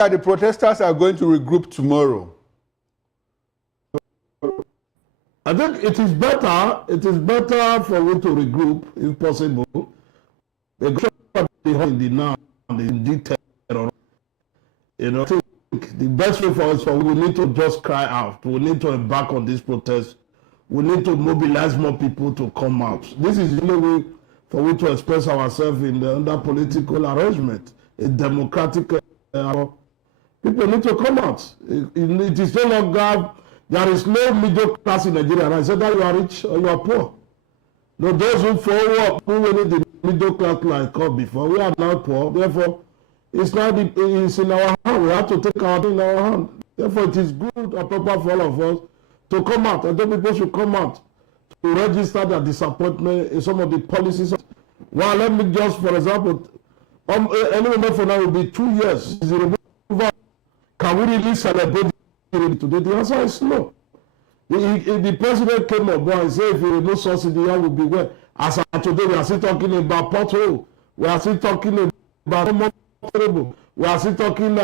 that the protesters are going to regroup tomorrow? I think it is better for we to regroup, if possible. Because in the now, in detail, you know, I think the best way for us, we need to just cry out. We need to embark on this protest. We need to mobilize more people to come out. This is the only way for we to express ourselves in the under political arrangement, a democratic. People need to come out. It is no longer, there is no middle class in Nigeria. And I said that you are rich or you are poor. No, those who forward, who were the middle class like us before, we are now poor. Therefore, it's in our hand. We have to take our thing in our hand. Therefore, it is good and proper for all of us to come out. I think people should come out to register their disappointment in some of the policies. Well, let me just, for example, any moment from now will be 2 years. Can we really celebrate today? The answer is no. If the president came up and said if you remove subsidy, that would be well. As of today, we are still talking about pothole. We are still talking about terrible. We are still talking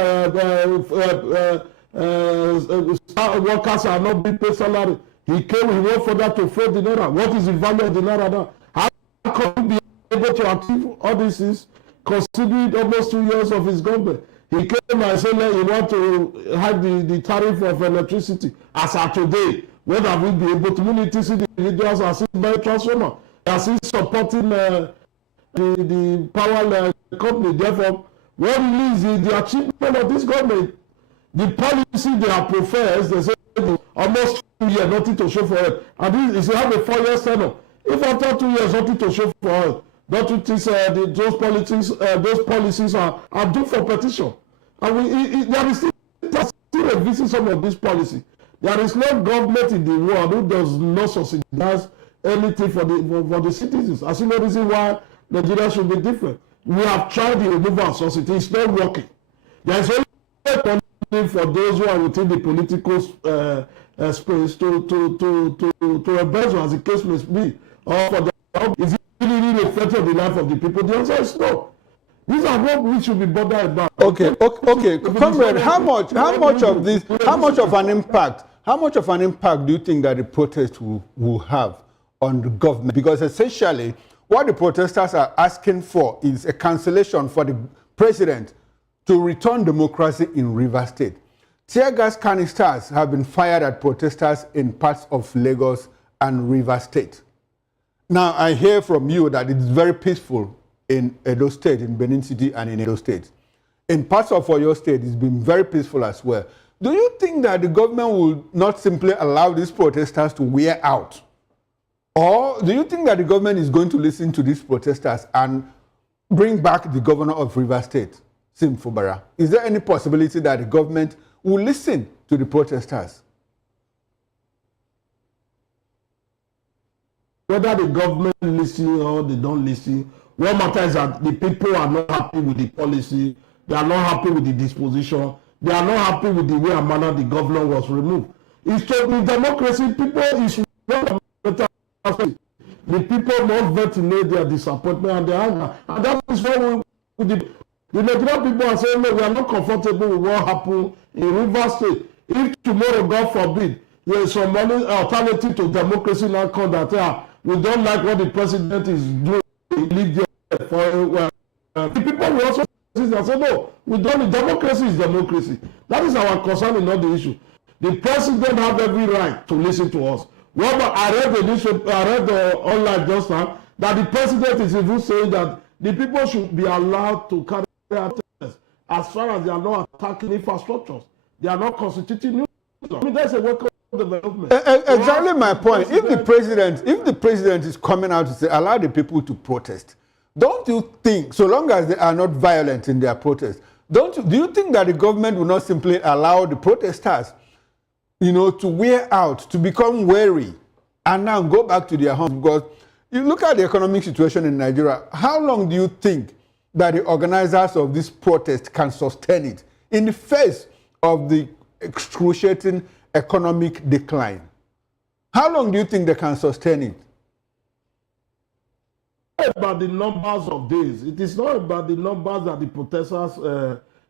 workers are not being paid salary. He went further to fraud the naira. What is the value of the naira now? How can we be able to achieve all this is considering almost 2 years of his government? He came and said that he want to hike the tariff of electricity. As of today, when have we been able to? We need to see the individuals are still buying transformer. They are still supporting the power company. Therefore, what really is the achievement of this government? The policy they have professed, they say almost 2 years, nothing to show for it. And this is have a 4 year tenure. If after 2 years, nothing to show for it, don't you think those policies are due for petition? And there is still revisit some of these policies. There is no government in the world who does not subsidize anything for the citizens. I see no reason why Nigeria should be different. We have tried the removal of subsidy. It's not working. There is only one for those who are within the political space to embezzle, as the case may be, or for the is it really reflecting the life of the people? The answer is no. These are what we should be bothered about. Okay. Comrade, how much of an impact do you think that the protest will have on the government? Because essentially, what the protesters are asking for is a cancellation for the president to return democracy in Rivers State. Tear gas canisters have been fired at protesters in parts of Lagos and Rivers State. Now, I hear from you that it's very peaceful in Edo State, in Benin City, and in Edo State. In parts of Oyo State, it's been very peaceful as well. Do you think that the government will not simply allow these protesters to wear out? Or do you think that the government is going to listen to these protesters and bring back the governor of Rivers State, Sim Fubara? Is there any possibility that the government will listen to the protesters? Whether the government listen or they don't listen, what matters is that the people are not happy with the policy, they are not happy with the disposition, they are not happy with the way and manner the governor was removed. It's in democracy, people is not better. The people must ventilate their disappointment and their anger. And that is why the Nigerian people are saying, no, we are not comfortable with what happened in Rivers State. If tomorrow, God forbid, there is some alternative to democracy now come that we don't like what the president is doing, leave there for the people will also say, no, we don't. Democracy is democracy. That is our concern in all the issue. The president have every right to listen to us. Well, I read the online just now that the president is even saying that the people should be allowed to carry out tests as far as they are not attacking infrastructures. They are not constituting new. I mean, that's a welcome development. Exactly my point. If the president is coming out to say allow the people to protest, don't you think, so long as they are not violent in their protest, do you think that the government will not simply allow the protesters, to wear out, to become weary, and now go back to their homes? Because you look at the economic situation in Nigeria, how long do you think that the organizers of this protest can sustain it in the face of the excruciating economic decline? How long do you think they can sustain it? About the numbers of days. It is not about the numbers that the protesters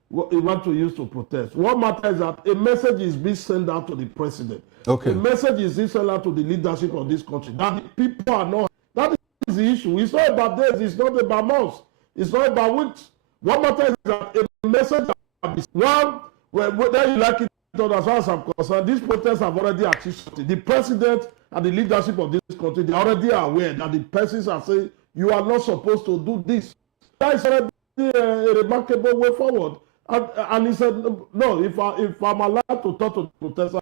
what he want to use to protest. What matters is that a message is being sent out to the president. Okay. A message is being sent out to the leadership of this country. That the people are not. That is the issue. It's not about days. It's not about months. It's not about weeks. What matters is that a message is one. Whether you like it or not, as far as I'm concerned, these protests have already achieved something. The president and the leadership of this country, they already are aware that the persons are saying you are not supposed to do this. That is already a remarkable way forward. And he said, no, if I'm allowed to talk to the protesters,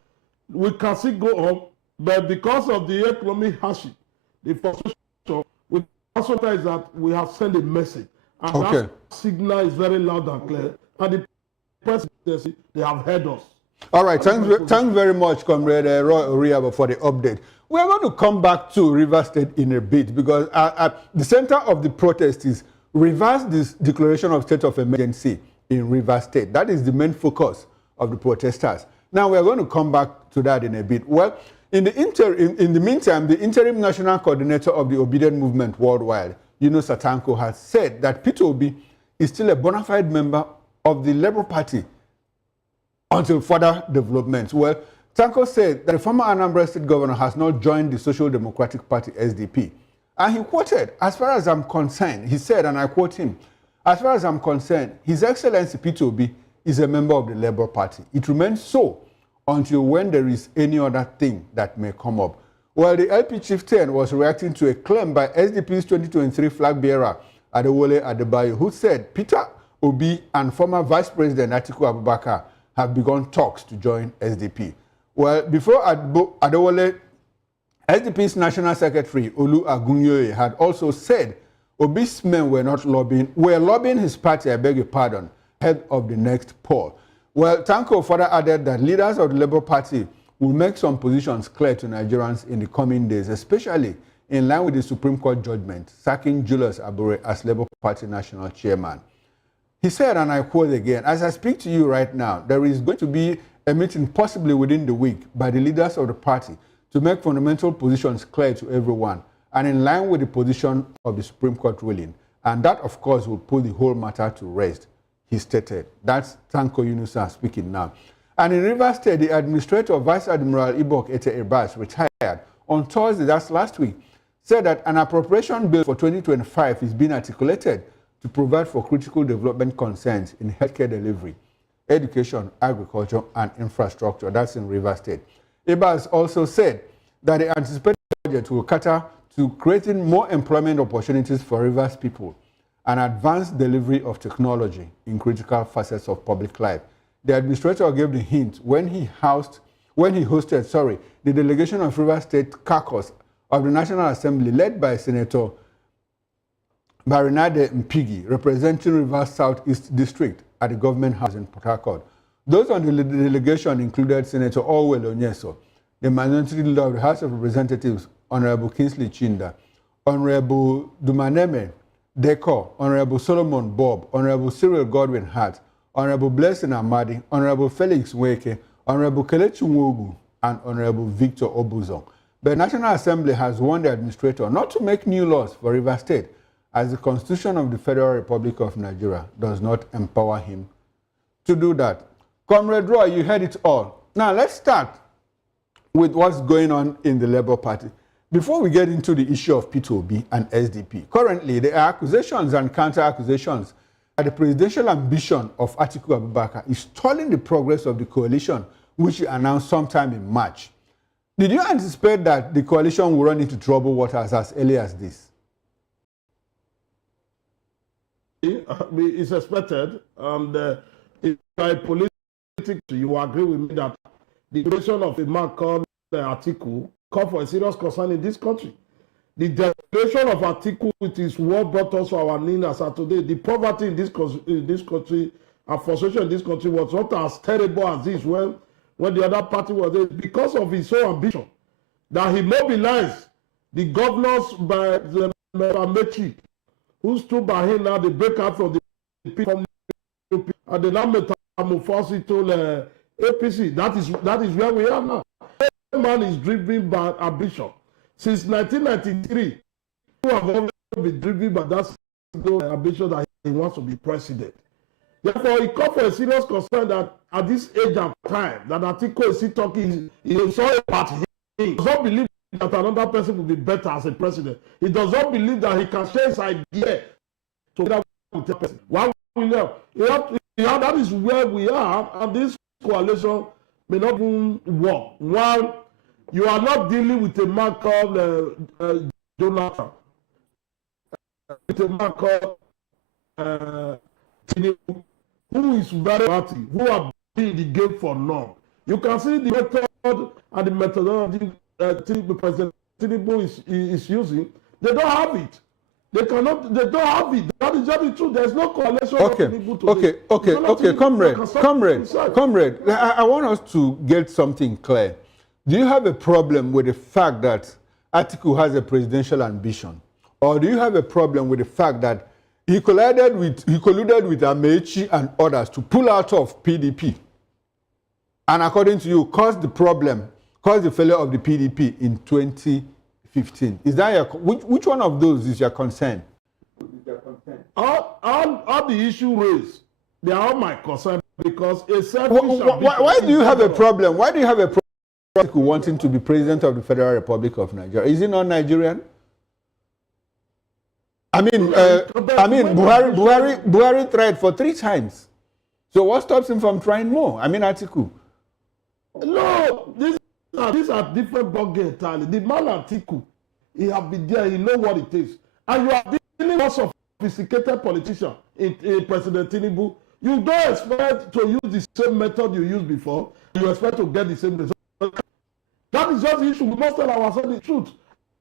we can still go on, but because of the economic hardship, the frustration, we also realize that we have sent a message. And that signal is very loud and clear. And the presidency, they have heard us. All right, thanks very much, Comrade Roy Oriaba, for the update. We are going to come back to Rivers State in a bit because the center of the protest is reverse this declaration of state of emergency in Rivers State. That is the main focus of the protesters. Now, we are going to come back to that in a bit. Well, in the meantime, the interim national coordinator of the Obedient Movement Worldwide, Yunus Atanko, has said that Peter Obi is still a bona fide member of the Labour Party until further developments. Well, Tanko said that the former Anambra State governor has not joined the Social Democratic Party, SDP. And he quoted, as far as I'm concerned, he said, and I quote him, as far as I'm concerned, His Excellency Peter Obi is a member of the Labour Party. It remains so until when there is any other thing that may come up. Well, the LP chieftain was reacting to a claim by SDP's 2023 flag bearer, Adebayo, who said Peter Obi and former Vice President Atiku Abubakar have begun talks to join SDP. Well, before Adewale, SDP's National Secretary Olu Agunyoye had also said Obi's men were lobbying his party, I beg your pardon, ahead of the next poll. Well, Tanko further added that leaders of the Labour Party will make some positions clear to Nigerians in the coming days, especially in line with the Supreme Court judgment sacking Julius Abure as Labour Party National Chairman. He said, and I quote again, as I speak to you right now, there is going to be a meeting possibly within the week by the leaders of the party to make fundamental positions clear to everyone and in line with the position of the Supreme Court ruling. And that, of course, will put the whole matter to rest, he stated. That's Tanko Yunusa speaking now. And in Rivers State, the administrator, Vice Admiral Ibok Ete Irbas, retired on Thursday, that's last week, said that an appropriation bill for 2025 is being articulated to provide for critical development concerns in healthcare delivery, education, agriculture, and infrastructure. That's in Rivers State. Ibas also said that the anticipated budget will cater to creating more employment opportunities for Rivers people and advanced delivery of technology in critical facets of public life. The administrator gave the hint when he hosted the delegation of Rivers State caucus of the National Assembly led by Senator Barinade Mpigi, representing Rivers Southeast District at the Government House in Port Harcourt. Those on the delegation included Senator Orwell Onyeso, the minority leader of the House of Representatives, Honorable Kingsley Chinda, Honorable Dumaneme Deko, Honorable Solomon Bob, Honorable Cyril Godwin Hart, Honorable Blessing Amadi, Honorable Felix Weke, Honorable Kelechi Nwogu, and Honorable Victor Obuzon. The National Assembly has warned the administrator not to make new laws for Rivers State, as the Constitution of the Federal Republic of Nigeria does not empower him to do that. Comrade Roy, you heard it all. Now let's start with what's going on in the Labour Party. Before we get into the issue of P2B and SDP, currently there are accusations and counter-accusations that the presidential ambition of Atiku Abubakar is stalling the progress of the coalition, which he announced sometime in March. Did you anticipate that the coalition will run into troubled waters as early as this? It's expected, and if by politics, you agree with me that the creation of a man called Atiku called for a serious concern in this country. The declaration of Atiku, it is what brought us to our knees as of today. The poverty in this country and frustration in this country was not as terrible as this when the other party was there, because of his own ambition that he mobilized the governors by the Mechi, who stood by him. Now they break out from the people and they now metamorphose to APC. That is where we are now. Every man is driven by ambition. Since 1993, who have always been driven by that ambition that he wants to be president. Therefore, it calls for a serious concern that at this age and time, that Atiku is still talking, he saw about him. He does not believe that another person will be better as a president. He does not believe that he can share his idea to that with the person. Why will that is where we are, and this coalition may not even work. One, you are not dealing with a man called Jonathan, with a man called Tinubu, who is very party, who have been in the game for long. You can see the method and the methodology President Tinubu is using. They don't have it. They don't have it. That is just the truth. There's no correlation. Okay, comrade. I want us to get something clear. Do you have a problem with the fact that Atiku has a presidential ambition? Or do you have a problem with the fact that he colluded with Amechi and others to pull out of PDP? And according to you, caused the failure of the PDP in 2015. Is that which one of those is your concern? All the issue raised, they are all my concern, because a selfish why do you have a problem? Why do you have a problem wanting to be president of the Federal Republic of Nigeria? Is he not Nigerian? Buhari tried for 3 times. So what stops him from trying more? Atiku. No, these are different ballgame entirely. The man Atiku, he have been there, he know what it is. And you are dealing with a sophisticated politician in President Tinubu. You don't expect to use the same method you used before. You expect to get the same result. That is just the issue. We must tell ourselves the truth.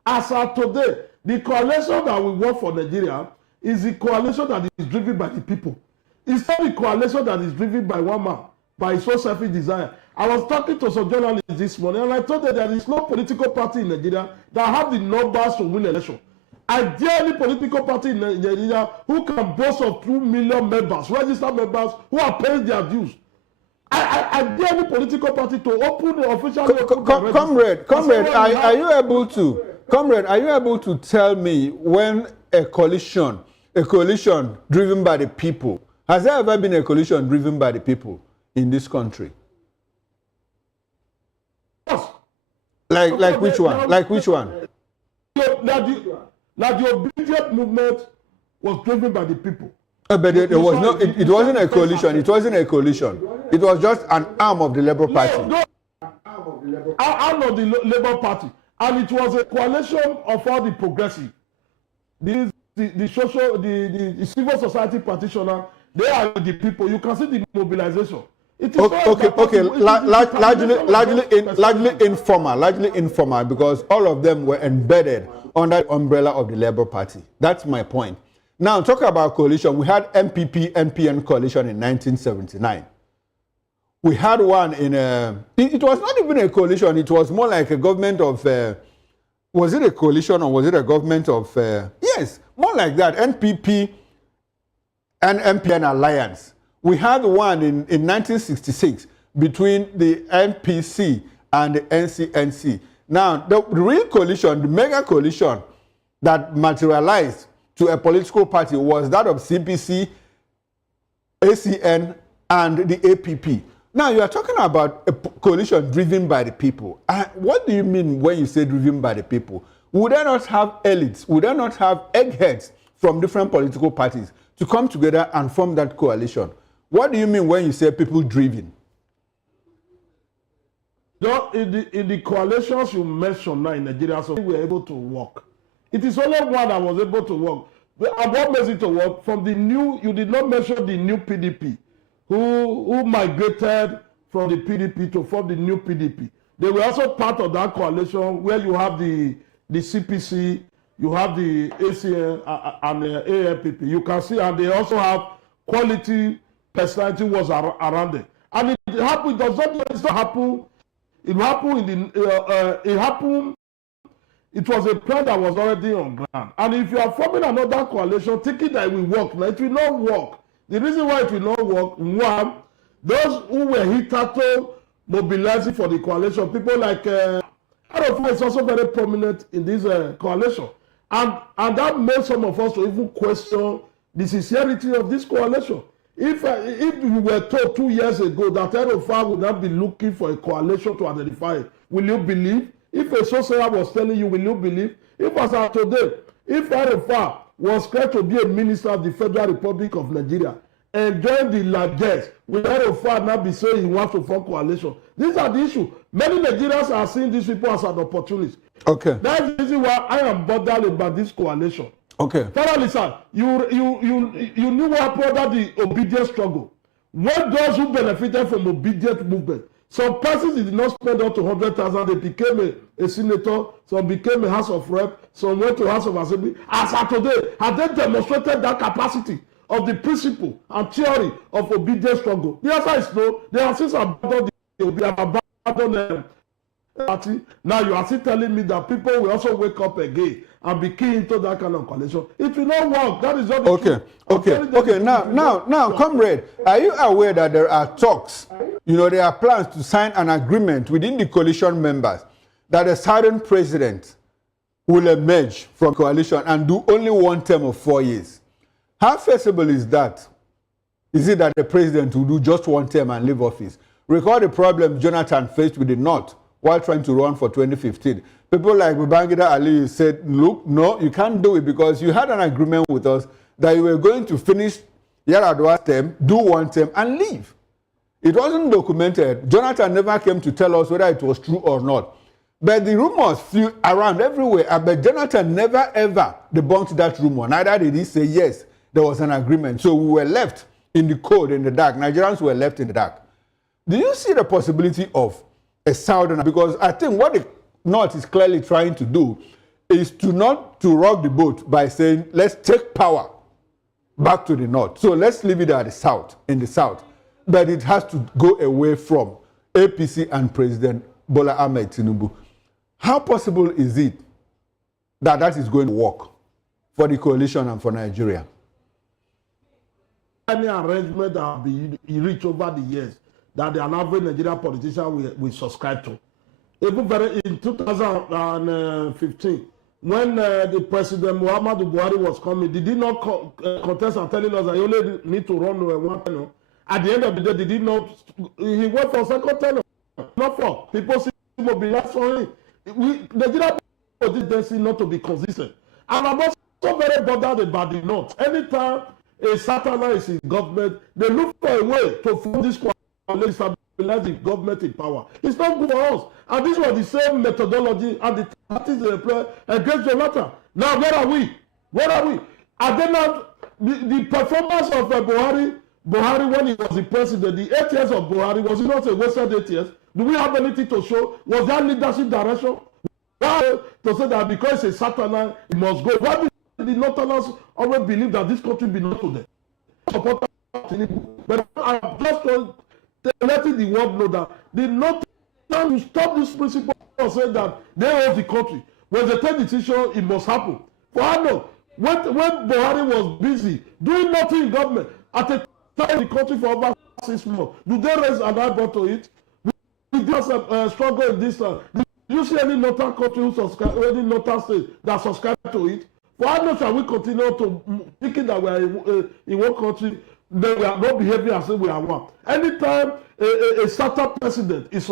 As of today, the coalition that will work for Nigeria is the coalition that is driven by the people. It's not the coalition that is driven by one man, by his own selfish desire. I was talking to some journalists this morning, and I told them there is no political party in Nigeria that have the numbers to win election. I dare any political party in Nigeria who can boast of 2 million members, registered members, who are paying their dues. I dare any political party to open the official... Comrade, are you able to tell me when a coalition driven by the people, has there ever been a coalition driven by the people in this country? Like which one? Like which one? Like the obedient movement was driven by the people. But it wasn't a coalition. It wasn't a coalition. It was just an arm of the Labour Party. Arm of the Labour Party. And it was a coalition of all the progressive. The civil society practitioners, they are the people. You can see the mobilization. Largely informal, because all of them were embedded under the umbrella of the Labour Party. That's my point. Now, talk about coalition. We had MPP-NPN coalition in 1979. We had one in it was not even a coalition. It was more like a government of, was it a coalition or was it a government of, yes, more like that, NPP and MPN alliance. We had one in 1966 between the NPC and the NCNC. Now, the real coalition, the mega coalition that materialized to a political party was that of CPC, ACN, and the APP. Now, you are talking about a coalition driven by the people. What do you mean when you say driven by the people? Would they not have elites? Would they not have eggheads from different political parties to come together and form that coalition? What do you mean when you say people driven? In the coalitions you mentioned now in Nigeria, so we were able to work. It is only one that was able to work. And what makes it to work? From the new, you did not mention the new PDP, who migrated from the PDP to form the new PDP. They were also part of that coalition where you have the CPC, you have the ACN and the AFPP. You can see, and they also have quality personality was around it. And it happened, it does not happen. It happened it was a plan that was already on ground. And if you are forming another coalition, thinking that it will work, now it will not work. The reason why it will not work, one, those who were hitherto mobilizing for the coalition, people like Adolfo is also very prominent in this coalition. And that made some of us to even question the sincerity of this coalition. If you were told 2 years ago that El-Rufai would not be looking for a coalition to identify it, will you believe? If a sorcerer was telling you, will you believe? If as of today, if El-Rufai was clear to be a minister of the Federal Republic of Nigeria, enjoying the largesse, will El-Rufai not be saying he wants to form coalition? These are the issues. Many Nigerians are seeing these people as an opportunist. Okay. That's the reason why I am bothered about this coalition. Okay. Finally, sir, you knew what happened under the obedience struggle. When those who benefited from obedient movement, some persons did not spend up to 100,000, they became a senator, some became a House of Rep, some went to House of Assembly. As of today, have they demonstrated that capacity of the principle and theory of obedience struggle? The answer is no. They have since abandoned the party. Now you are still telling me that people will also wake up again and be key into that kind of coalition. It will not work. That is not the Okay, truth. okay. Now, comrade, are you aware that there are talks? You know, there are plans to sign an agreement within the coalition members that a certain president will emerge from coalition and do only one term of 4 years. How feasible is that? Is it that the president will do just one term and leave office? Recall the problem Jonathan faced with the North while trying to run for 2015. People like Babangida Ali said, look, no, you can't do it because you had an agreement with us that you were going to finish Yar'Adua's term, do one term, and leave. It wasn't documented. Jonathan never came to tell us whether it was true or not. But the rumors flew around everywhere. But Jonathan never ever debunked that rumor. Neither did he say, yes, there was an agreement. So we were left in the cold, in the dark. Nigerians were left in the dark. Do you see the possibility of a southern? Because I think what the North is clearly trying to do is to not to rock the boat by saying, let's take power back to the North. So let's leave it at the South, in the South. But it has to go away from APC and President Bola Ahmed Tinubu. How possible is it that that is going to work for the coalition and for Nigeria? Any arrangement that have been reached over the years that the average Nigerian politician will subscribe to. Even in 2015, when the President Muhammadu Buhari was coming, did he not contest and telling us that you only need to run one tenure? At the end of the day, did he not? He went for second tenure, not for. People see mobilize for him. Nigeria politics not to be consistent. And I'm also very bothered about the North. Anytime a satellite is in government, they look for a way to form this coalition, stabilize the government in power. It's not good for us. And this was the same methodology and the tactics they employ against Jonathan. Now, where are we? Where are we? Are they not the performance of Buhari when he was the president, the 8 years of Buhari, was it not a wasted 8 years? Do we have anything to show? Was there leadership direction? Why to say that because it's a satellite, it must go? Why did the Northerners always believe that this country belongs to them? But I'm just letting the world know that the Northerners will stop this principle of saying that they own the country. When they take decision, it must happen. For how long? When Buhari was busy doing nothing in government, at a time in the country for over 6 months, do they raise an eyebrow to it? We just struggle in this. Do you see any northern country who subscribe, any northern state that subscribe to it? For how long shall we continue to thinking that we are in one country, then we are not behaving as if we are one? Anytime a certain president is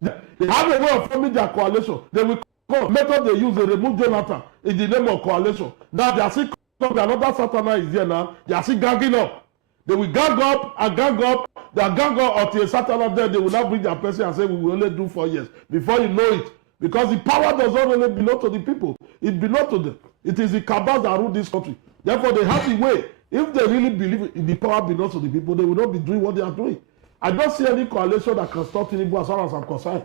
they have a way of forming their coalition, they will come. Method they use, they remove Jonathan in the name of coalition. Now they are still coming, another satellite is there now, they are still ganging up. They will gang up and gang up. They are gang up until a certain of them, they will not bring their person and say, we will only do 4 years. Before you know it, because the power does not only belong to the people, it belongs to them. It is the cabals that rule this country. Therefore, they have the way. If they really believe the power belongs to the people, they will not be doing what they are doing. I don't see any coalition that can stop Tinubu as far as I'm concerned.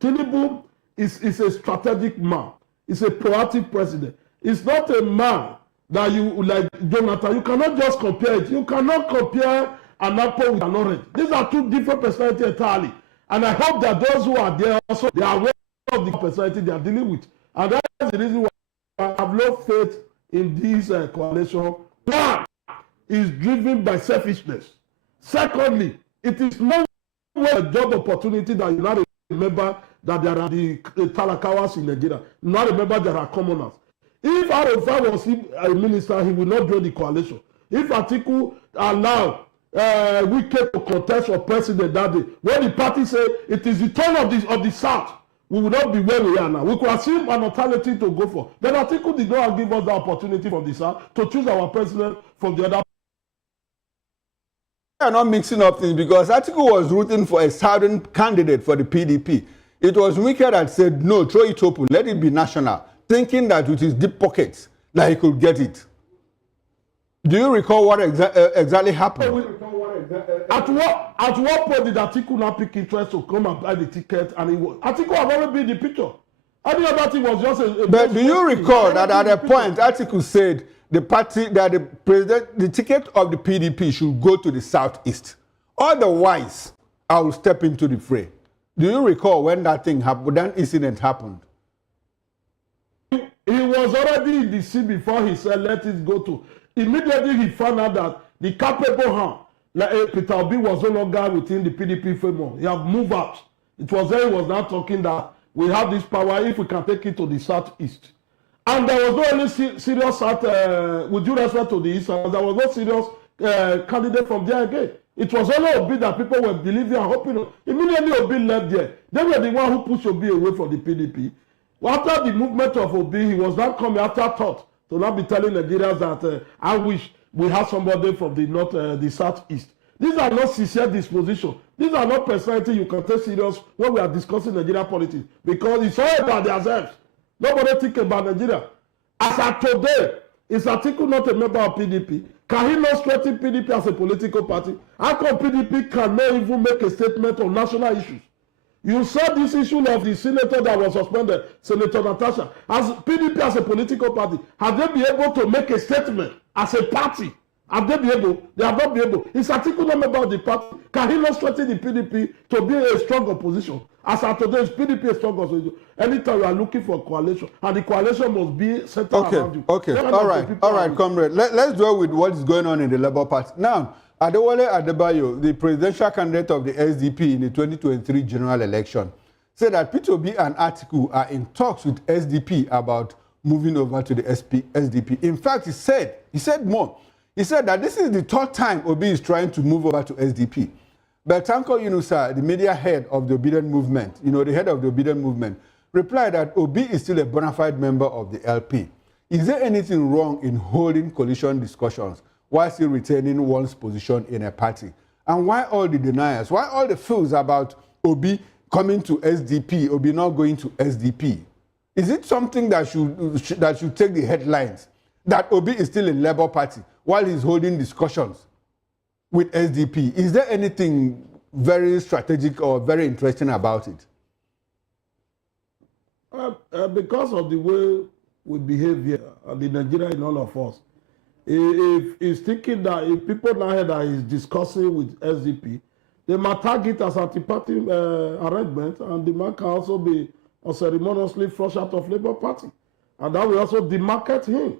Tinubu is a strategic man. He's a proactive president. It's not a man that you, like Jonathan, you cannot just compare it. You cannot compare an apple with an orange. These are two different personalities entirely. And I hope that those who are there also, they are aware of the personality they are dealing with. And that is the reason why I have no faith in this coalition. One is driven by selfishness. Secondly, it is not a job opportunity that you not remember that there are the Talakawas in Nigeria. Not remember there are commoners. If El-Rufai was a minister, he will not join the coalition. If Atiku allowed Wike to contest for president that day. When the party say it is the turn of the South, we will not be where we are now. We could assume an alternative to go for. Then Atiku did not give us the opportunity from the South to choose our president from the other. We are not mixing up things because Atiku was rooting for a southern candidate for the PDP. It was Wike that said, no, throw it open, let it be national, thinking that with his deep pockets, that he could get it. Do you recall what exactly happened? At what point did Atiku not pick interest to come and buy the ticket? And Atiku had already been in the picture. Any other thing was just a but do you recall that at a point Atiku said the party that the ticket of the PDP should go to the southeast? Otherwise, I will step into the fray. Do you recall when that thing happened, that incident happened? He was already in the sea before he said, let it go to. Immediately he found out that the capable hand, like Peter Obi was no longer within the PDP framework. He had moved out. It was there he was now talking that we have this power if we can take it to the southeast. And there was no any serious with due respect to the east, there was no serious candidate from there again. It was only Obi that people were believing and hoping. Immediately Obi left there. They were the one who pushed Obi away from the PDP. Well, after the movement of Obi, he was not coming after thought to not be telling Nigerians that I wish we had somebody from the north, the southeast. These are not sincere disposition. These are not personality you can take serious when we are discussing Nigerian politics because it's all about themselves. Nobody think about Nigeria. As of today, is Atiku not a member of PDP? Can he not strengthen PDP as a political party? How come PDP cannot even make a statement on national issues? You saw this issue of the senator that was suspended, Senator Natasha. As PDP as a political party, have they been able to make a statement as a party? Have they been able? They have not been able. Is Atiku not member of the party? Can he not strengthen the PDP to be a strong opposition? As of today, is PDP a strong opposition? Anytime you are looking for a coalition, and the coalition must be centered around you. Okay, all right, comrade. Let's deal with what is going on in the Labour Party. Now, Adebayo, the presidential candidate of the SDP in the 2023 general election, said that P2B and Atiku are in talks with SDP about moving over to the SDP. In fact, he said more. He said that this is the third time Obi is trying to move over to SDP. But Tanko Yunusa, the media head of the Obedient Movement, the head of the Obedient Movement, replied that Obi is still a bona fide member of the LP. Is there anything wrong in holding coalition discussions while still retaining one's position in a party? And why all the deniers? Why all the feels about Obi coming to SDP, Obi not going to SDP? Is it something that should take the headlines, that Obi is still in Labour Party while he's holding discussions with SDP? Is there anything very strategic or very interesting about it? Because of the way we behave here, the Nigeria in all of us, if he's thinking that if people now hear that he's discussing with SDP, they might tag it as anti-party arrangement, and the man can also be unceremoniously flushed out of Labour Party. And that will also demarcate him.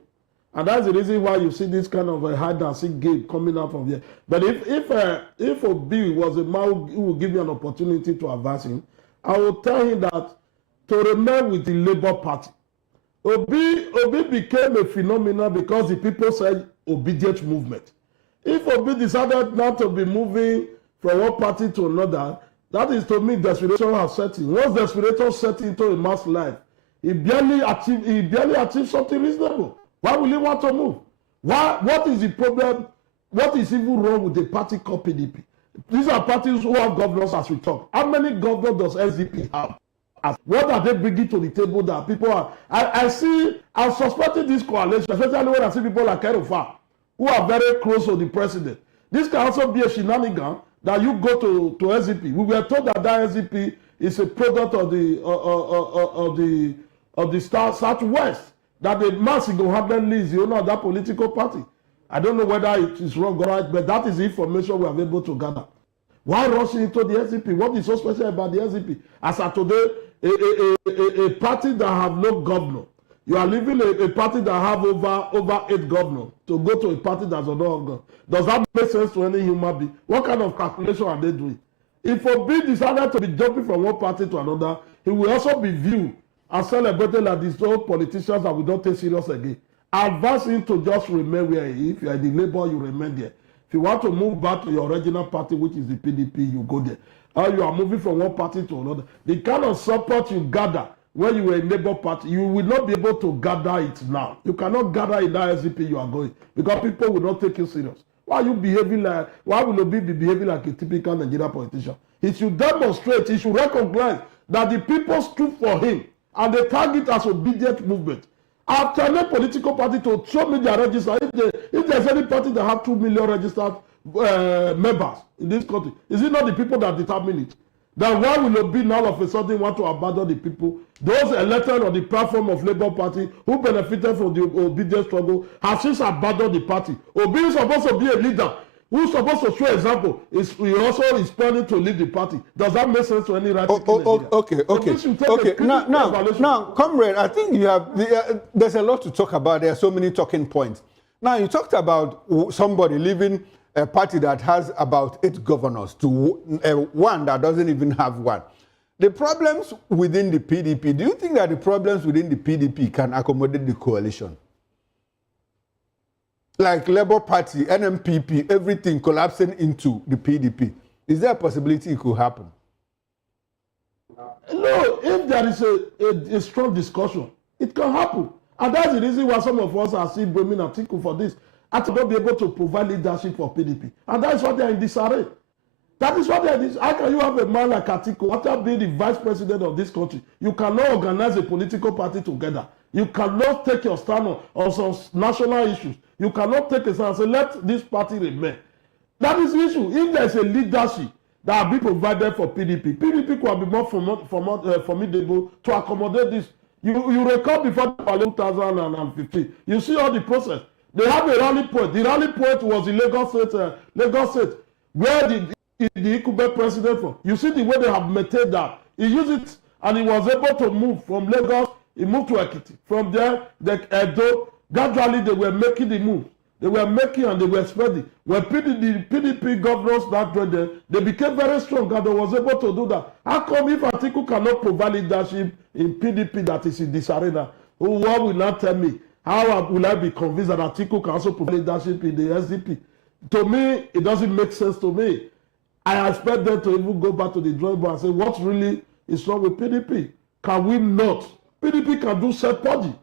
And that's the reason why you see this kind of a hide and seek game coming out from here. But if Obi was a man who will give you an opportunity to advance him, I will tell him that to remain with the Labour Party. Obi became a phenomenon because the people said obedient movement. If Obi decided not to be moving from one party to another, that is to me desperation has set in. Once desperation set into a man's life, he barely achieved something reasonable. Why will he want to move? What is the problem? What is even wrong with the party called PDP? These are parties who have governors as we talk. How many governors does SDP have? What are they bringing to the table that people are? I'm suspecting this coalition, especially when I see people like Kerofa, who are very close to the president. This can also be a shenanigan that you go to SDP. We were told that SDP is a product of the Southwest. That the mass go have them leads, that political party. I don't know whether it is wrong or right, but that is the information we are able to gather. Why rushing into the SDP? What is so special about the SDP? As of today, a party that have no governor. You are leaving a party that have over 8 governors to go to a party that does not have governor. Does that make sense to any human being? What kind of calculation are they doing? If Obi decided to be jumping from one party to another, he will also be viewed and celebrated like these old politicians that we don't take serious again. Advise him to just remain where he is. If you are in the Labour, you remain there. If If you want to move back to your original party, which is the PDP, you go there. Or you are moving from one party to another. The kind of support you gather when you were a Labour Party, you will not be able to gather it now. You cannot gather in that SDP you are going because people will not take you serious. Why will Obi be behaving like a typical Nigerian politician? He should demonstrate, he should recognize that the people stood for him and they tag it as obedient movement. I've turned a political party to show me their register. If there's any party that have 2 million registered members in this country, is it not the people that determine it? Then why will Obi now all of a sudden want to abandon the people? Those elected on the platform of Labour Party who benefited from the obedience struggle have since abandoned the party. Obi is supposed to be a leader who's supposed to show example. He also is planning to lead the party. Does that make sense to any right? Okay. Now, comrade, I think you have there's a lot to talk about. There are so many talking points. Now, you talked about somebody leaving a party that has about 8 governors to one that doesn't even have one. The problems within the PDP, do you think that the problems within the PDP can accommodate the coalition? Like Labour Party, NMPP, everything collapsing into the PDP. Is there a possibility it could happen? No, if there is a strong discussion, it can happen. And that's the reason why some of us are still blaming Atiku for this. Atiku will be able to provide leadership for PDP. And that's why they are in disarray. That is what they are in. How can you have a man like Atiku, after being the vice president of this country? You cannot organize a political party together. You cannot take your stand on some national issues. You cannot take a stand and say, let this party remain. That is the issue. If there is a leadership that will be provided for PDP, PDP could be more formidable to accommodate this. You recall before 2015, you see all the process. They have a rally point. The rally point was in Lagos State, where the Ikube president from. You see the way they have maintained that. He used it and he was able to move from Lagos. He moved to Ekiti. From there, gradually they were making the move. They were making and they were spreading. When the PDP governors that joined them, they became very strong and they was able to do that. How come if Atiku cannot provide leadership in PDP that is in this arena, what will not tell me? How will I be convinced that Atiku can also provide leadership in the SDP? To me, it doesn't make sense to me. I expect them to even go back to the drawing board and say, what really is wrong with PDP? Can we not? PDP can do self-purging.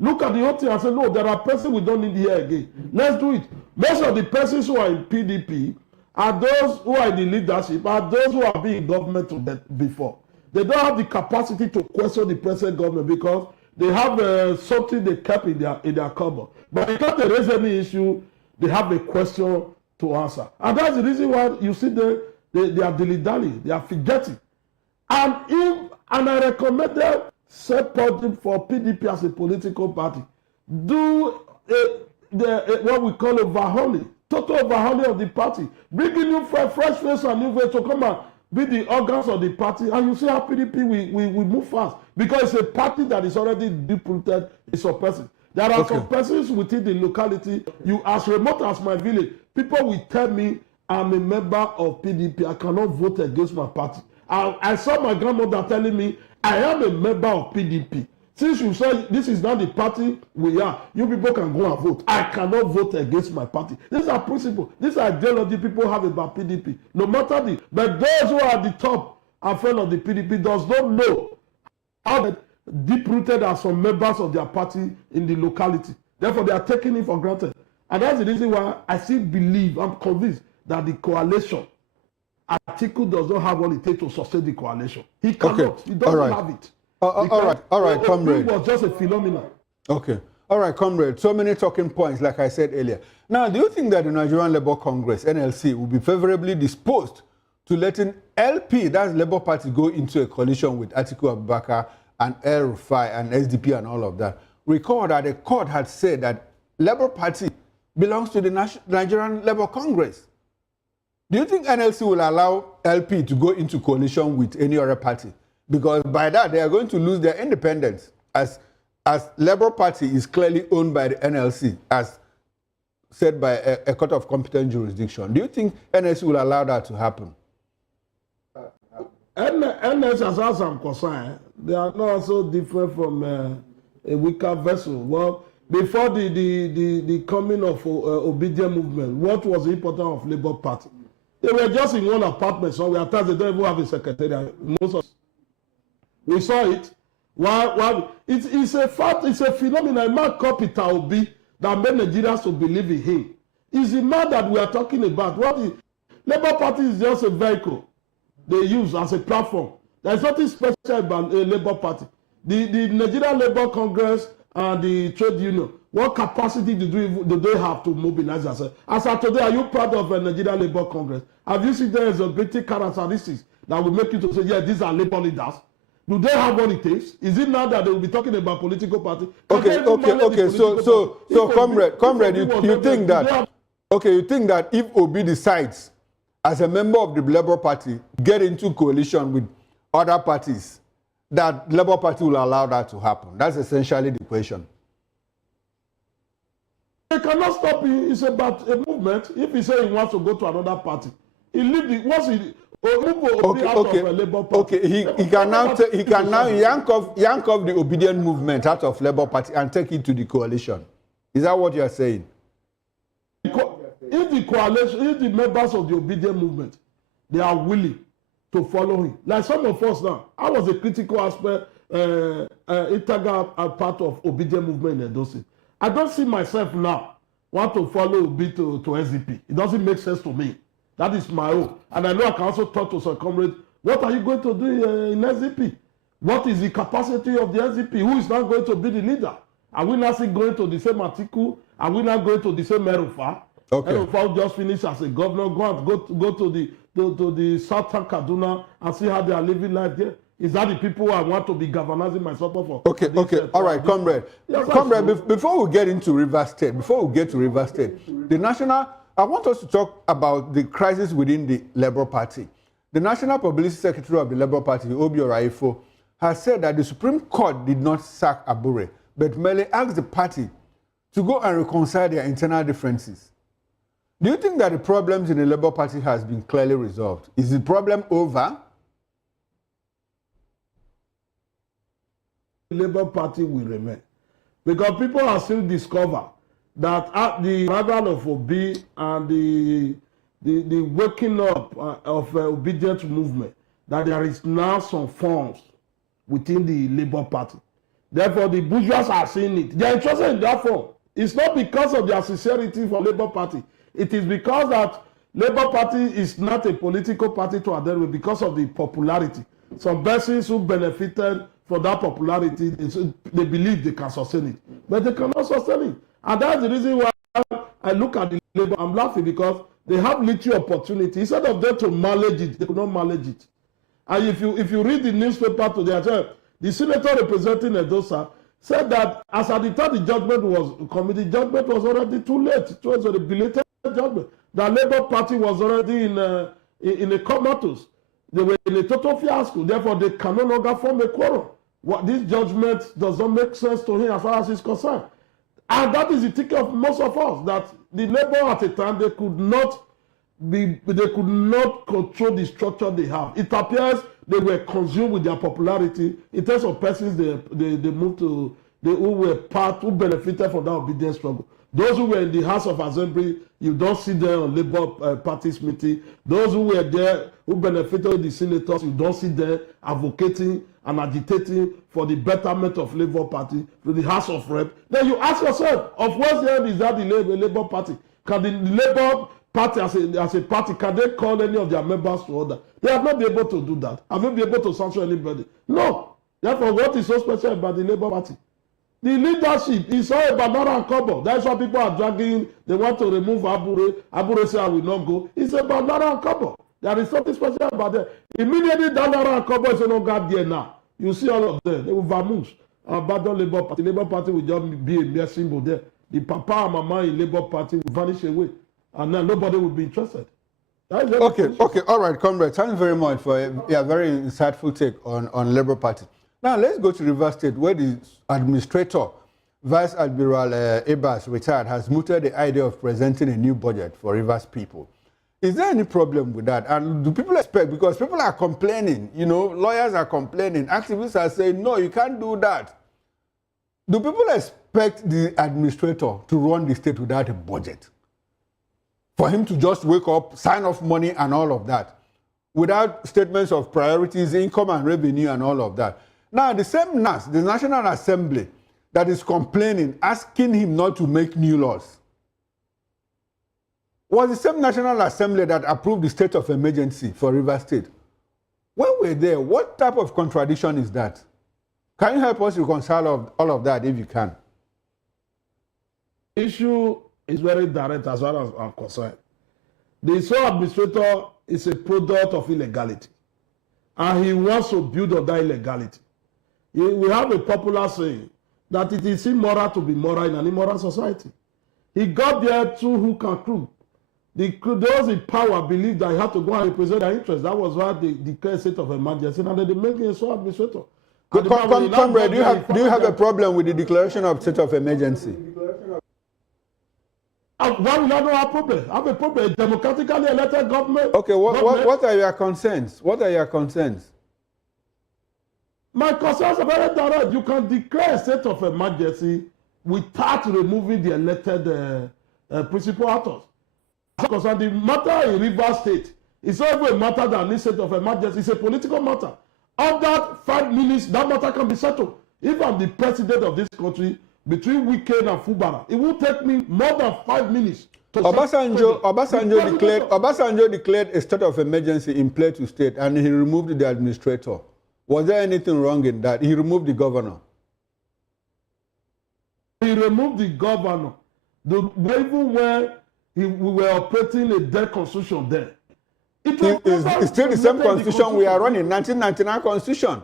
Look at the whole thing and say, no, there are persons we don't need here again. Let's do it. Most of the persons who are in PDP are those who are in the leadership, are those who have been in government before. They don't have the capacity to question the present government because they have something they kept in their cupboard. But because they raise any issue, they have a question to answer. And that's the reason why you see they are dilly-dally, they are forgetting. And I recommend them self-purging for PDP as a political party. Do what we call overhauling, total overhauling of the party. Bringing new fresh face and new face to come and be the organs of the party. And you see how PDP we move fast. Because it's a party that is already deep-rooted in some persons. There are some persons within the locality, you as remote as my village, people will tell me I'm a member of PDP. I cannot vote against my party. I saw my grandmother telling me, I am a member of PDP. Since you say this is not the party we are, you people can go and vote. I cannot vote against my party. These are principles. These are ideology people have about PDP. No matter but those who are at the top and friends of the PDP does not know how deep-rooted are some members of their party in the locality. Therefore, they are taking it for granted. And that's the reason why I still believe, I'm convinced that the coalition, Atiku does not have what it takes to sustain the coalition. He cannot. He doesn't have it. All right, comrade. It was just a phenomenon. Okay. All right, comrade. So many talking points, like I said earlier. Now, do you think that the Nigerian Labour Congress, NLC, will be favorably disposed to letting LP, that's Labour Party, go into a coalition with Atiku Abubakar and El-Rufai and SDP and all of that? Recall that the court had said that Labour Party belongs to the Nigerian Labour Congress. Do you think NLC will allow LP to go into coalition with any other party? Because by that, they are going to lose their independence, as Labour Party is clearly owned by the NLC, as said by a court of competent jurisdiction. Do you think NLC will allow that to happen? NLC, as far as I'm concerned, they are not so different from a weaker vessel. Well, before the coming of obedient movement, what was the importance of Labour Party? They were just in one apartment somewhere. At times they don't even have a secretariat. Most of we saw it. Why? It's a fact. It's a phenomenon. A man called Peter Obi that made Nigerians to believe in him. It's the man that we are talking about. Labour Party is just a vehicle they use as a platform. There is nothing special about a Labour Party. The Nigerian Labour Congress and the trade union, what capacity do they have to mobilize themselves? As of today, are you proud of a Nigerian Labour Congress? Have you seen there is a basic characteristics that will make you to say, yeah, these are Labour leaders? Do they have what it takes? Is it now that they will be talking about political party? Okay. So, comrade, you think that? Okay, you think that if Obi decides, as a member of the Labour Party, get into coalition with other parties, that Labour Party will allow that to happen? That's essentially the question. They cannot stop it. It's about a movement. If he says he wants to go to another party, he leave the once he out of a Labour Party. Okay, he can now yank off the obedient movement out of Labour Party and take it to the coalition. Is that what you are saying? If the coalition, if the members of the obedient movement, they are willing to follow him, like some of us now, I was a critical aspect, integral part of obedient movement in Edo State. I don't see myself now want to follow Obi to SDP. It doesn't make sense to me. That is my own. And I know I can also talk to some comrades. What are you going to do in SDP? What is the capacity of the SDP? Who is not going to be the leader? Are we not going to the same article? Are we not going to the same Erufa? Okay. Erufa just finished as a governor. Go to the southern Kaduna and see how they are living life there. Is that the people I want to be governizing my support for? Okay. All right, comrade. Yes, Comrade, before we get into Rivers State, the national, I want us to talk about the crisis within the Labour Party. The National Publicity Secretary of the Labour Party, Obi Oraifo, has said that the Supreme Court did not sack Abure, but merely asked the party to go and reconcile their internal differences. Do you think that the problems in the Labour Party has been clearly resolved? Is the problem over? The Labour Party will remain. Because people are still discover that at the arrival of Obi and the waking up of obedient movement, that there is now some forms within the Labour Party. Therefore, the bourgeois are seeing it. They are interested in that form. It's not because of their sincerity for Labour Party. It is because that Labour Party is not a political party to adhere with because of the popularity. Some persons who benefited from that popularity, they believe they can sustain it. But they cannot sustain it. And that's the reason why I look at the Labour, I'm laughing because they have little opportunity. Instead of them to manage it, they could not manage it. And if you read the newspaper today, the senator representing Edosa said that as at the time the judgment was committed, the judgment was already too late. It was a belated judgment. The Labour Party was already in a comatose. They were in a total fiasco. Therefore, they can no longer form a quorum. This judgment does not make sense to him as far as he's concerned. And that is the ticket of most of us, that the Labour at the time, they could not control the structure they have. It appears they were consumed with their popularity. In terms of persons they moved to, who benefited from that obedience struggle. Those who were in the House of Assembly, you don't see them on Labour Party's meeting. Those who were there, who benefited the senators, you don't see them advocating and agitating for the betterment of Labour Party to the House of Rep. Then you ask yourself, of what's the end is that the Labour Party? Can the Labour Party as a party, can they call any of their members to order? They have not been able to do that. Have they been able to sanction anybody? No. Therefore, what is so special about the Labour Party? The leadership is all about naira and kobo. That's why people are dragging. They want to remove Abure. Abure say I will not go. It's about naira and kobo. There is something special about that. Immediately that naira and kobo is no longer there now. You see all of them. They will vamoose. Abandon Labour Party. Labour Party will just be a mere symbol there. The papa and mama in Labour Party will vanish away, and then nobody will be interested. Okay, all right, comrade. Thank you very much for a very insightful take on Labour Party. Now, let's go to Rivers State, where the administrator, Vice Admiral Ebas, retired, has mooted the idea of presenting a new budget for Rivers people. Is there any problem with that? And do people expect, because people are complaining, lawyers are complaining, activists are saying, no, you can't do that. Do people expect the administrator to run the state without a budget. For him to just wake up, sign off money and all of that, without statements of priorities, income and revenue and all of that. Now, the same NAS, the National Assembly, that is complaining, asking him not to make new laws, was the same National Assembly that approved the state of emergency for Rivers State. When we're there, what type of contradiction is that? Can you help us reconcile all of that if you can? The issue is very direct as far as I'm concerned. The sole administrator is a product of illegality, and he wants to build on that illegality. We have a popular saying that it is immoral to be moral in an immoral society. He got there through hook and crook. Those in power believed that he had to go and represent their interests. That was why they declared state of emergency, and then they make him a sole administrator. Comrade, do you have a problem with the declaration of state of emergency? Why would I not have a problem? I have a problem. A democratically elected government. Okay, what are your concerns? What are your concerns? My concerns are very direct. You can declare a state of emergency without removing the elected principal actors. Because the matter in Rivers State is not even a matter that needs state of emergency. It's a political matter. Under 5 minutes, that matter can be settled. If I'm the president of this country, between weekend and Fubara, it will take me more than 5 minutes. Obasanjo declared a state of emergency in Plateau State, and he removed the administrator. Was there anything wrong in that? He removed the governor. He removed the governor. Even where we were operating a dead constitution there. It's still the same constitution we are running, 1999 constitution.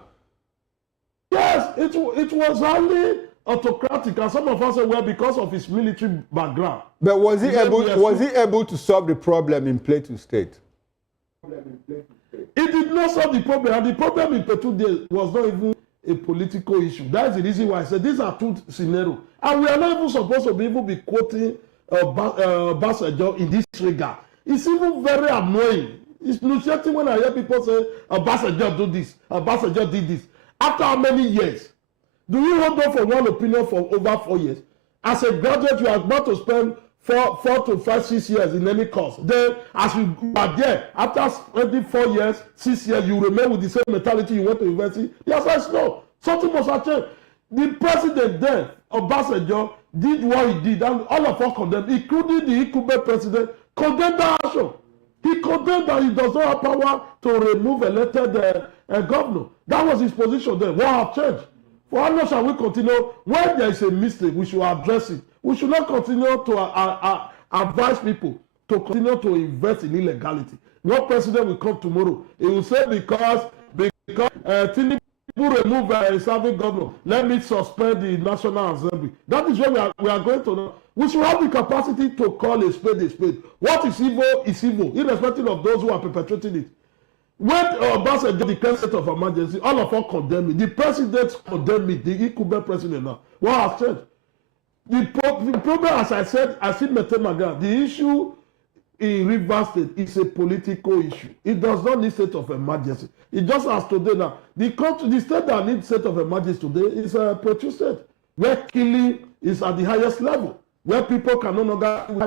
Yes, it was only autocratic, and some of us say, well, because of his military background. But was he able to solve the problem in Plateau State? It did not solve the problem, and the problem in Plateau was not even a political issue. That's the reason why I said these are two scenarios, and we are not even supposed to be quoting Obasanjo in this regard. It's even very annoying. It's nauseating when I hear people say Obasanjo do this, Obasanjo did this. After how many years? Do you hold on for one opinion for over 4 years? As a graduate, you are about to spend 4 to 5, 6 years in any course. Then, as you are there, after spending 4 years, 6 years, you remain with the same mentality you went to university. The answer is no. Something must have changed. The president then, Obasanjo, did what he did, and all of us condemned, including the incumbent president, condemned that action. He condemned that he does not have power to remove elected governor. That was his position then. What has changed? For how long shall we continue? When there is a mistake, we should address it. We should not continue to advise people to continue to invest in illegality. What president will come tomorrow? He will say because Tinubu remove a serving governor, let me suspend the National Assembly. That is where we are going to know. We should have the capacity to call a spade a spade. What is evil, irrespective of those who are perpetrating it. When Obasanjo declared state of emergency, all of us condemn it. The president condemned me, the incumbent president now. What has changed? The problem, as I said, I still maintain my ground. The issue in Rivers State is a political issue. It does not need state of emergency. It just as today now. The state that needs state of emergency today is a Plateau State, where killing is at the highest level, where people can no longer.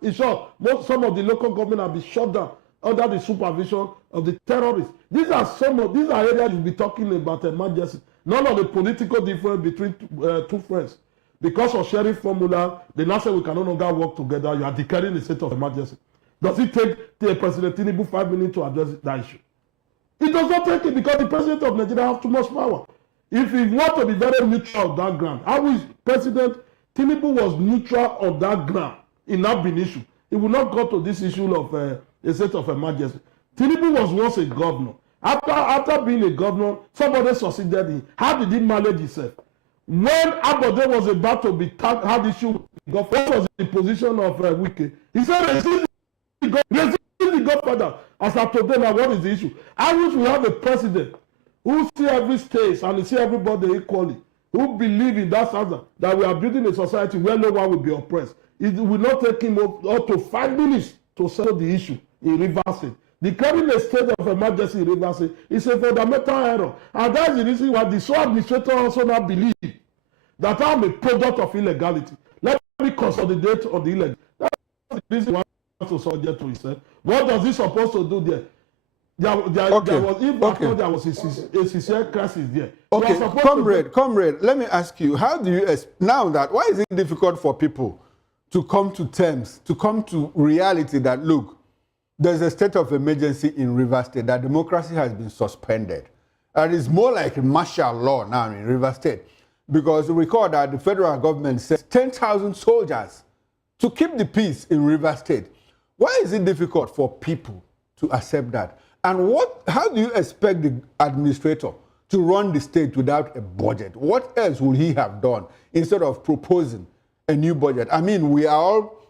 In short, some of the local government have been shut down under the supervision of the terrorists. These are areas you'll be talking about emergency. None of the political difference between two friends. Because of sharing formula, they now say we can no longer work together. You are declaring a state of emergency. Does it take President Tinubu 5 minutes to address that issue? It does not take it because the president of Nigeria has too much power. If he wants to be very neutral on that ground, how is President Tinubu was neutral on that ground in that Benin issue? He will not go to this issue of a state of emergency. Tinubu was once a governor. After being a governor, somebody succeeded him. How did he manage himself? When Abode was about to be had issue, what was the position of Wike? He said, resist the Godfather. As of today, now what is the issue? I wish we have a president who see every state and see everybody equally, who believe in that standard, that we are building a society where no one will be oppressed. It will not take him up to 5 minutes to settle the issue in Rivers State. Declaring a state of emergency in Rivers State is a fundamental error. And that's the reason why the sole administrator also now believe that I'm a product of illegality. Let me consolidate on the illegal. That's the reason why he wants to subject to himself. What does he supposed to do there? There was, if there was a sincere crisis there. Okay, comrade, let me ask you, how do you, now that, why is it difficult for people to come to terms, to come to reality that, look, there's a state of emergency in Rivers State, that democracy has been suspended. And it's more like martial law now in Rivers State. Because recall that the federal government says 10,000 soldiers to keep the peace in Rivers State. Why is it difficult for people to accept that? And how do you expect the administrator to run the state without a budget? What else would he have done instead of proposing a new budget? I mean, we are all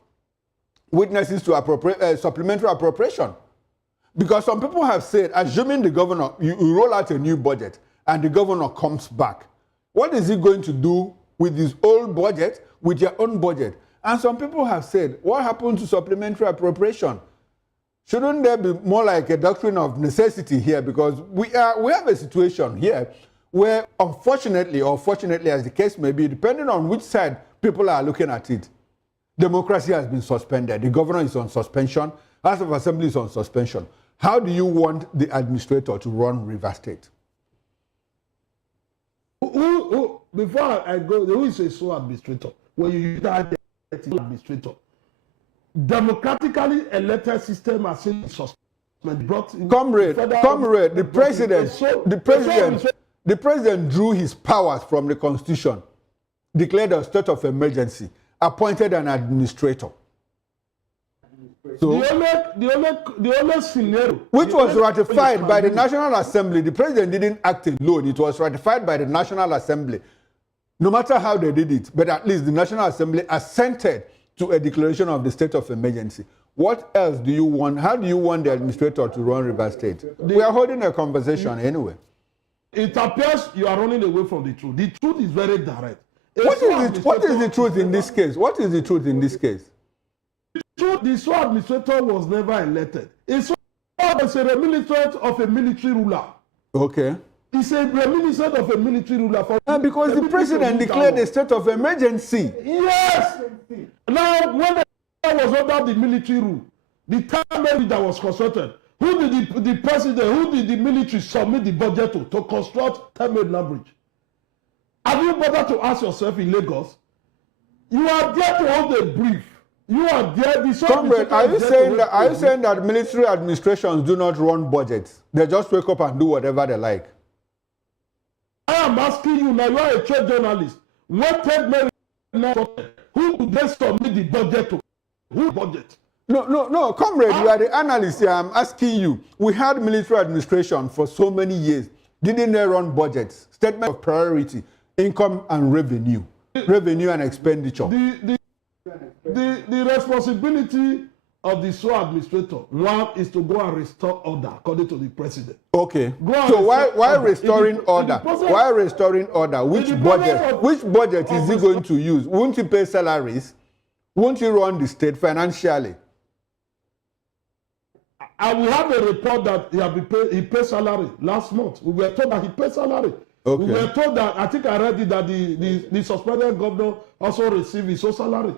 witnesses to supplementary appropriation. Because some people have said, assuming the governor, you roll out a new budget and the governor comes back, what is he going to do with his old budget, with your own budget? And some people have said, what happened to supplementary appropriation? Shouldn't there be more like a doctrine of necessity here? Because we have a situation here where, unfortunately or fortunately, as the case may be, depending on which side people are looking at it, democracy has been suspended. The governor is on suspension. House of Assembly is on suspension. How do you want the administrator to run Rivers State? Before I go, who is a sole administrator? When you use that administrator, democratically elected system has been suspended. Comrade, the president drew his powers from the Constitution, declared a state of emergency, appointed an administrator. So, the only scenario, which was ratified by the National Assembly. The president didn't act alone. It was ratified by the National Assembly. No matter how they did it, but at least the National Assembly assented to a declaration of the state of emergency. What else do you want? How do you want the administrator to run Rivers State? We are holding a conversation anyway. It appears you are running away from the truth. The truth is very direct. What is the truth in this case? What is the truth in this case? The sole administrator was never elected. It's a reminiscent of a military ruler. Okay. It's a reminiscent of a military ruler. Because the president declared a state of emergency. Yes. Now, when was under the military rule, the time that was consulted, who did the president, who did the military submit the budget to construct Terminal Bridge? Have you bothered to ask yourself in Lagos? You are there to hold a brief. You are there. Comrade, are you saying that military administrations do not run budgets? They just wake up and do whatever they like? I am asking you now. You are a trade journalist. What who did they submit the budget to? Who budget? No, comrade, you are the analyst here. I'm asking you. We had military administration for so many years. Didn't they run budgets? Statement of priority, income and revenue and expenditure. The responsibility of the sole administrator, one, is to go and restore order according to the president. Okay. So why restoring order? Why restoring order? Which budget is he going to use? Won't he pay salaries? Won't he run the state financially? And we have a report that he paid salary last month. We were told that he paid salary. Okay. We were told that, I think I read it, that the suspended governor also received his own salary.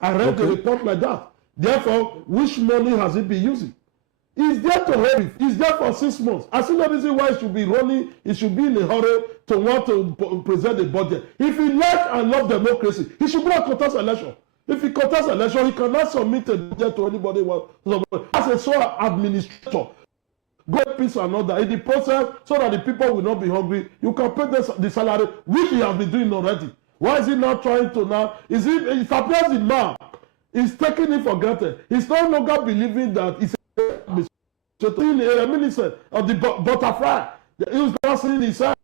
I read the report like that. Therefore, which money has he been using? He's there to help. He's there for 6 months. I see no reason why he should be running. He should be in a hurry to want to present a budget. If he likes and loves democracy, he should go and contest election. If he contests election, he cannot submit a budget to anybody. As a sole administrator, go peace and order in the process, so that the people will not be hungry. You can pay the salary, which he has been doing already. Why is he not trying to now? It appears the man is taking it for granted. He's no longer believing that he's a minister of the butterfly. He's not seeing himself.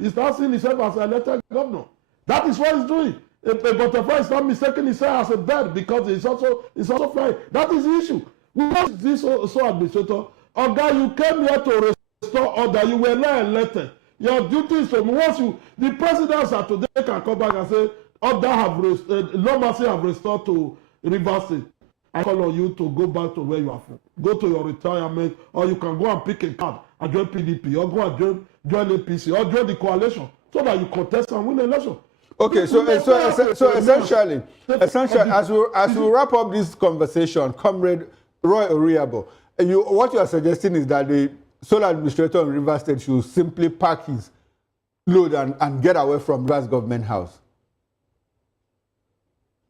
He's not seeing himself as an elected governor. That is what he's doing. A butterfly is not mistaking himself as a bird because it's also flying. That is the issue. We want this so administrator. Oh God, you came here to restore order. You were not elected. Your duty is to once the presidents are today can come back and say, order normalcy have restored to Rivers State. I call on you to go back to where you are from. Go to your retirement, or you can go and pick a card and join PDP, or go and join APC, or join the coalition, so that you contest and win the election. Okay, so essentially, as we wrap up this conversation, Comrade Roy Oriabo, what you are suggesting is that the sole administrator in Rivers State should simply pack his load and get away from Rivers Government House.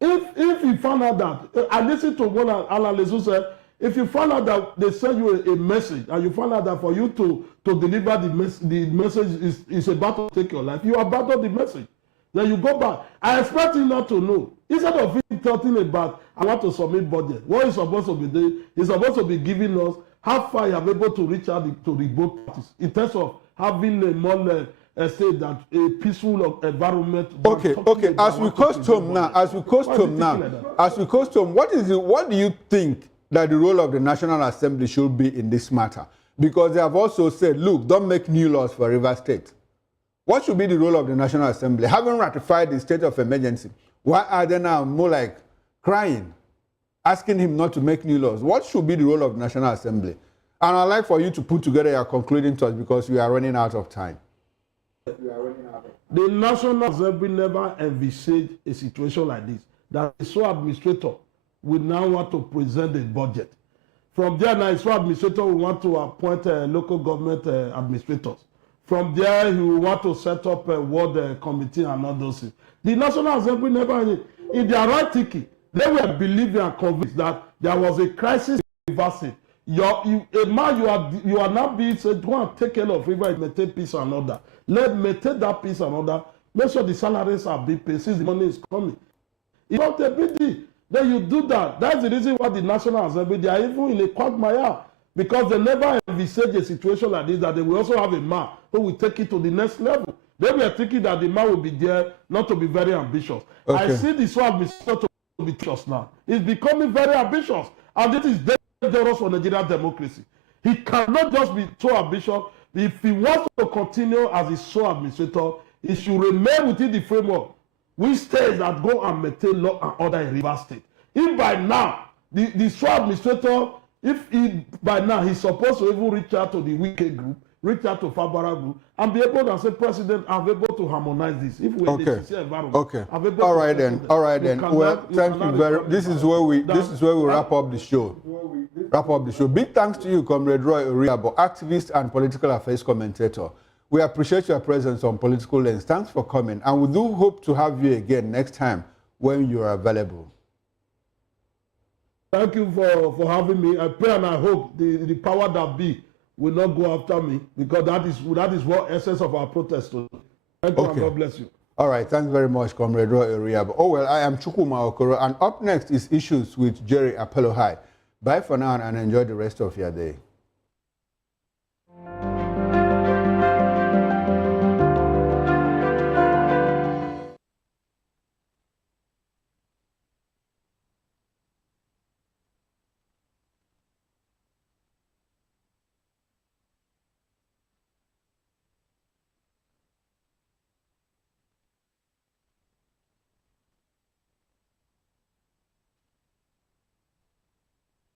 If you find out that, I listened to one analyst who said, if you find out that they send you a message and you find out that for you to deliver the message is about to take your life, you abandon the message. Then you go back. I expect him not to know. Instead of him talking about, I want to submit budget, what he's supposed to be doing, he's supposed to be giving us how far you are able to reach out to the both parties in terms of having a more say that a peaceful environment. Okay. As we coast home now, what do you think that the role of the National Assembly should be in this matter? Because they have also said, look, don't make new laws for Rivers State. What should be the role of the National Assembly? Having ratified the state of emergency, why are they now more like crying, asking him not to make new laws? What should be the role of the National Assembly? And I'd like for you to put together your concluding thoughts because we are running out of time. The National Assembly never envisaged a situation like this, that the sole administrator will now want to present a budget. From there now, the sole administrator will want to appoint local government administrators. From there, he will want to set up a ward committee and all those things. The National Assembly never, in their right thinking, they were believing and convinced that there was a crisis in Rivers State. You are now being said, go and take care of Rivers, maintain peace and order. Let maintain that peace and order. Make sure the salaries are being paid since the money is coming. It's not a big deal. Then you do that. That's the reason why the National Assembly, they are even in a quagmire. Because they never envisage a situation like this, that they will also have a man who will take it to the next level. They were thinking that the man will be there not to be very ambitious. Okay. I see the sole administrator to be ambitious now. He's becoming very ambitious. And this is dangerous for Nigerian democracy. He cannot just be so ambitious. If he wants to continue as a sole administrator, he should remain within the framework which states that go and maintain law and order in Rivers State. If by now, the sole administrator, by now he's supposed to even reach out to the Wike group, reach out to Fabara group, and be able to say, President, I'm able to harmonize this. If we're in a environment, I'm able all right then. Well, thank you very. This is where we wrap up the show. Big thanks to you, Comrade Roy Oriabo, activist and political affairs commentator. We appreciate your presence on Political Lens. Thanks for coming, and we do hope to have you again next time when you are available. Thank you for having me. I pray and I hope the power that be will not go after me, because that is what essence of our protest is. Thank you and God bless you. All right, thanks very much, Comrade Roy Oriabo. Oh well, I am Chukwuma Okoro, and up next is Issues with Jerry Apello High. Bye for now and enjoy the rest of your day.